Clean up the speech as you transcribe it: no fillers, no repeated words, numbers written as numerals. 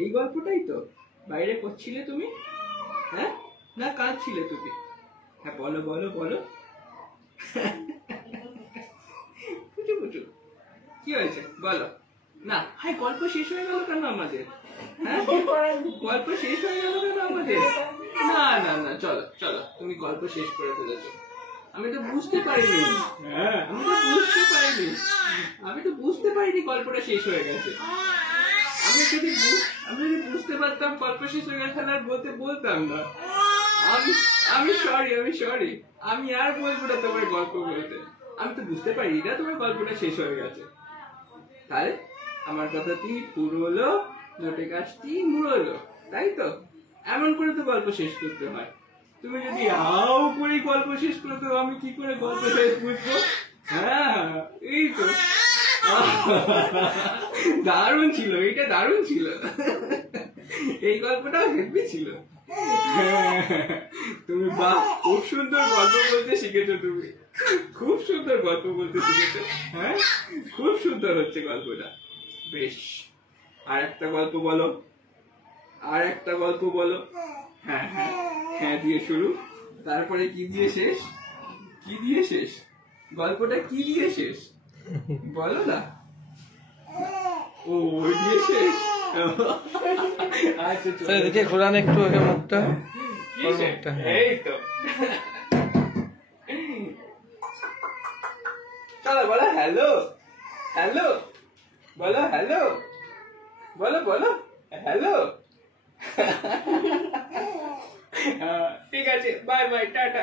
এই গল্পটাই তো বাইরে করছিলে তুমি, হ্যাঁ না কাঁদছিলে তুমি? হ্যাঁ বলো বলো বলো। পুচু পুচু কি হয়েছে বলো না। হ্যাঁ গল্প শেষ হয়ে গেল কেন আমাদের? হ্যাঁ গল্প শেষ হয়ে গেল কেন আমাদের? না না না চলো চলো, তুমি গল্প শেষ করে ফেলেছো। আমি তো বুঝতে পারিনি। হ্যাঁ আমি তো বুঝতে পারিনি গল্পটা শেষ হয়ে গেছে। আমি যদি বুঝতে পারতাম গল্প শেষ হয়ে গেছে আর বলতাম না। আমি সরি আমি আর বলবো না তোমার গল্প বলতে। আমি তো বুঝতে পারি না তোমার গল্পটা শেষ হয়ে গেছে। তাহলে আমার কথাটি পুরোলো, নোটে গাছটি মুড়লো, তাই তো? এমন করে তো গল্প শেষ করতে হয়। তুমি যদি আও করে গল্প শেষ করে তো আমি কি করে গল্প শেষ বুঝবো? হ্যাঁ এই তো দারুণ ছিল, এটা দারুণ ছিল। এই গল্পটাও হেভি ছিল। তুমি বাহ, খুব সুন্দর গল্প বলতে শিখেছো তুমি, খুব সুন্দর গল্প বলতে শিখেছো। হ্যাঁ খুব সুন্দর হচ্ছে গল্পটা। বেশ, আর একটা গল্প বলো, আর একটা গল্প বলো। হ্যাঁ হ্যাঁ হ্যাঁ দিয়ে শুরু, তারপরে কি দিয়ে শেষ? কি দিয়ে শেষ? গল্পটা কি দিয়ে শেষ বলো না। ও ওই দিয়ে শেষ। আচ্ছা দেখে ঘোরান একটু আগে মুখটা। এই তো চলো বলো হ্যালো, হ্যালো বলো, হ্যালো বলো বলো হ্যালো। ঠিক আছে, বাই বাই, টাটা।